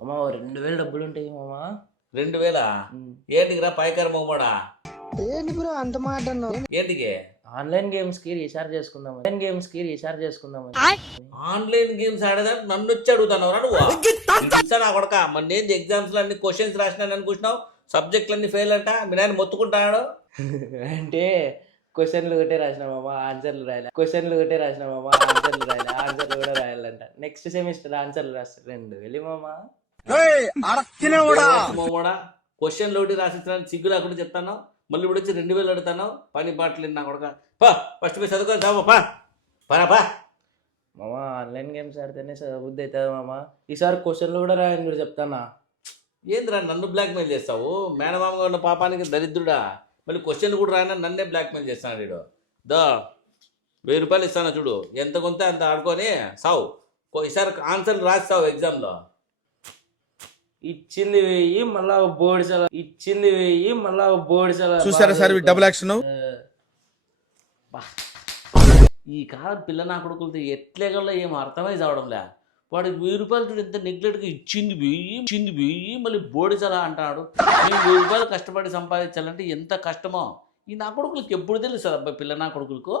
మామ ఓ 2000 డబ్బులు ఉంటాయి మామ. 2000 ఏంటికిరా పైకర మొమ్మడా? ఏంటి బ్రో అంత మాట అన్నావు? ఏంటికి? ఆన్లైన్ గేమ్స్ కి రీఛార్జ్ చేసుకుందాం. ఆన్లైన్ గేమ్స్ ఆడేదానికి నన్ను వచ్చి అడుగుతాను నువ్వు? నా కొడక మన ఏంది ఎగ్జామ్స్ లో అన్ని క్వశ్చన్స్ రాసినాను అనుకుంటున్నావు? సబ్జెక్టులు అన్ని ఫెయిల్ అంట మీ నాయన మొత్తుకుంటాడు. అంటే క్వశ్చన్లు ఒకటే రాసిన మామ, ఆన్సర్లు రాయాలి. ఆన్సర్లు కూడా రాయాలంట. నెక్స్ట్ సెమిస్టర్ ఆన్సర్లు రాస్తారు. 2000 మామ. మొమ్మడా క్వశ్చన్లు ఒకటి రాసిస్తాను సిగ్గు లేకుండా చెప్తాను. మళ్ళీ ఇప్పుడు వచ్చి 2000 అడుగుతాను. పని పాటలు నా కొడక. పా ఫస్ట్ పోయి చదువుకొని చావు పా పా. మామ ఆన్లైన్ గేమ్స్ ఆడితేనే చదువుద్ది అవుతుంది మామ. ఈసారి క్వశ్చన్లు కూడా రాయని కూడా చెప్తానా. ఏందిరా నన్ను బ్లాక్మెయిల్ చేస్తావు? మేనమామగా ఉన్న పాపానికి దరిద్రుడా. మళ్ళీ క్వశ్చన్ కూడా రాయన నన్నే బ్లాక్మెయిల్ చేస్తాను వీడు. 1000 రూపాయలు ఇస్తాను చూడు, ఎంత కొంత అంత ఆడుకొని సావు. ఈసారి ఆన్సర్లు రాస్తావు ఎగ్జామ్లో. ఇచ్చింది 1000 మళ్ళా బోర్డు సెల చూసారా సార్ డబుల్ యాక్షన్. ఈ కాలం పిల్ల నా కొడుకులతో ఎట్లేగల్లో ఏం అర్థమై చావడంలే. వాడికి 1000 రూపాయలు చూడు ఎంత నెగ్లెట్గా ఇచ్చింది వెయ్యి మళ్ళీ బోడిసలా అంటాడు. మేము 1000 రూపాయలు కష్టపడి సంపాదించాలంటే ఎంత కష్టమో. ఈ నా కొడుకులకి ఎప్పుడు తెలుస్తుంది అబ్బాయి పిల్ల నా కొడుకులకు.